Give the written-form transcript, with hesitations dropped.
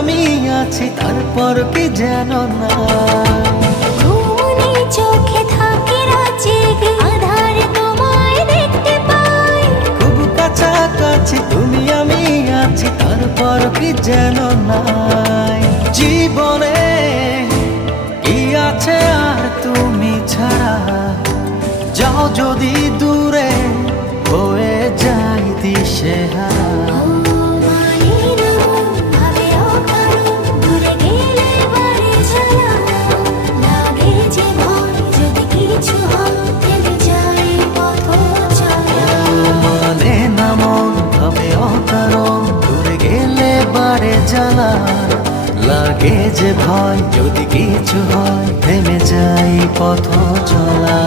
আমি আছি তারপর কি যেন না। ঘুমনে চোখে থাকে রাত জেগে, আধার তোমায় দেখতে পাই। খুব কাছাকাছি তুমি আমি আছি তারপর কি যেন নাই। জীবনে কি আছে আর তুমি ছাড়া, যাও যদি দূরে হয়ে যাই দিশেহারা। মানে না মন ভাবে অকারণ, দূরে গেলে বাড়ে জ্বালা। লাগে যে ভয় যদি কিছু হয় থেমে যাই পথ চলা।